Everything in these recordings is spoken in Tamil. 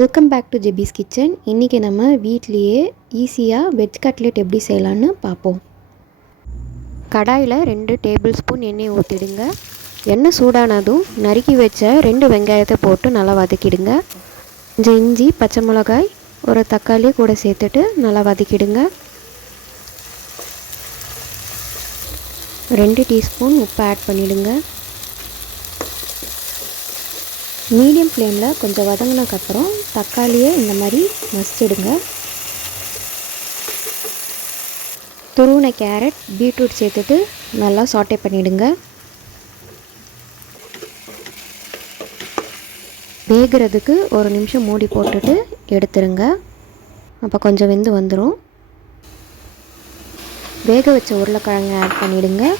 வெல்கம் பேக் டு ஜெபிஸ் கிச்சன். இன்றைக்கி நம்ம வீட்லேயே ஈஸியாக வெஜ் கட்லெட் எப்படி செய்யலான்னு பார்ப்போம். கடாயில் 2 டேபிள் ஸ்பூன் எண்ணெய் ஊற்றிடுங்க. எண்ணெய் சூடானதும் நறுக்கி வச்ச 2 வெங்காயத்தை போட்டு நல்லா வதக்கிடுங்க. கொஞ்சம் இஞ்சி, பச்சை மிளகாய், ஒரு தக்காளி கூட சேர்த்துட்டு நல்லா வதக்கிடுங்க. 2 டீஸ்பூன் உப்பு ஆட் பண்ணிவிடுங்க. மீடியம் ஃப்ளேமில் கொஞ்சம் வதங்கினதுக்கப்புறம் தக்காளியை இந்த மாதிரி மசிச்சிடுங்க. துருவின கேரட், பீட்ரூட் சேர்த்துட்டு நல்லா சாட்டே பண்ணிவிடுங்க. வேகிறதுக்கு 1 நிமிஷம் மூடி போட்டுட்டு எடுத்துருங்க. அப்போ கொஞ்சம் வெந்து வந்துடும். வேக வச்ச உருளைக்கிழங்கு ஆட் பண்ணிவிடுங்க.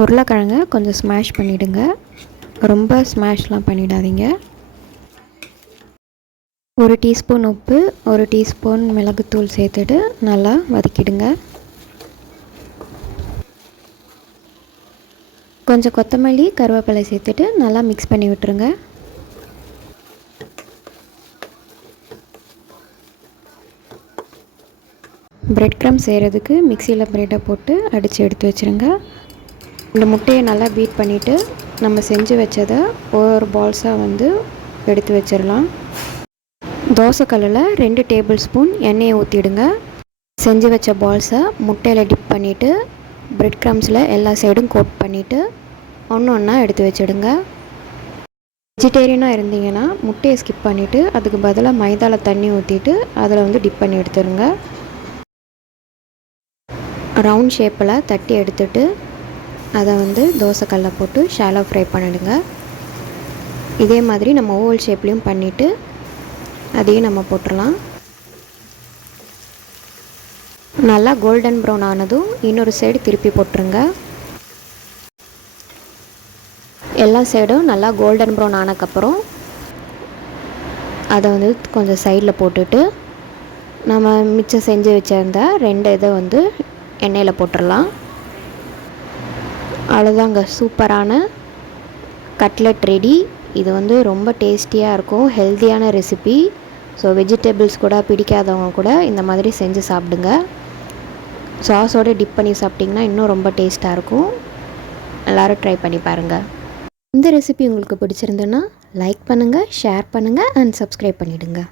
உருளைக்கிழங்கை கொஞ்சம் ஸ்மாஷ் பண்ணிவிடுங்க. ரொம்ப ஸ்மாஷ்லாம் பண்ணிடாதீங்க. 1 டீஸ்பூன் உப்பு, 1 டீஸ்பூன் மிளகுத்தூள் சேர்த்துட்டு நல்லா வதக்கிடுங்க. கொஞ்சம் கொத்தமல்லி, கருவேப்பிலை சேர்த்துட்டு நல்லா மிக்ஸ் பண்ணி விட்டுருங்க. பிரெட் க்ரம் செய்கிறதுக்கு மிக்சியில் ப்ரெட்டை போட்டு அடித்து எடுத்து வச்சுருங்க. இந்த முட்டையை நல்லா பீட் பண்ணிவிட்டு நம்ம செஞ்சு வச்சதை ஒவ்வொரு பால்ஸாக எடுத்து வச்சிடலாம். தோசைக்கல்லில் 2 டேபிள் ஸ்பூன் எண்ணெயை ஊற்றிடுங்க. செஞ்சு வச்ச பால்ஸை முட்டையில் டிப் பண்ணிவிட்டு பிரெட் க்ரம்ஸில் எல்லா சைடும் கோட் பண்ணிவிட்டு ஒன்று ஒன்றா எடுத்து வச்சிடுங்க. வெஜிடேரியனாக இருந்தீங்கன்னா முட்டையை ஸ்கிப் பண்ணிவிட்டு அதுக்கு பதிலாக மைதாவில் தண்ணி ஊற்றிட்டு அதில் டிப் பண்ணி எடுத்துருங்க. ரவுண்ட் ஷேப்பில் தட்டி எடுத்துட்டு அதை தோசைக்கல்ல போட்டு ஷாலோ ஃப்ரை பண்ணிடுங்க. இதே மாதிரி நம்ம ஓவல் ஷேப்லேயும் பண்ணிவிட்டு அதையும் நம்ம போட்டுடலாம். நல்லா கோல்டன் ப்ரௌன் ஆனதும் இன்னொரு சைடு திருப்பி போட்டுருங்க. எல்லா சைடும் நல்லா கோல்டன் ப்ரௌன் ஆனதுக்கப்புறம் அதை கொஞ்சம் சைடில் போட்டுட்டு நம்ம மிச்சம் செஞ்சு வச்சுருந்த 2 இதை எண்ணெயில் போட்டுடலாம். அவ்வளோதாங்க, சூப்பரான கட்லெட் ரெடி. இது ரொம்ப டேஸ்டியாக இருக்கும், ஹெல்த்தியான ரெசிபி. ஸோ வெஜிடபிள்ஸ் கூட பிடிக்காதவங்க கூட இந்த மாதிரி செஞ்சு சாப்பிடுங்க. சாஸோடு டிப் பண்ணி சாப்பிட்டிங்கன்னா இன்னும் ரொம்ப டேஸ்ட்டாக இருக்கும். எல்லோரும் ட்ரை பண்ணி பாருங்கள். இந்த ரெசிபி உங்களுக்கு பிடிச்சிருந்துன்னா லைக் பண்ணுங்கள், ஷேர் பண்ணுங்கள் அண்ட் சப்ஸ்கிரைப் பண்ணிவிடுங்க.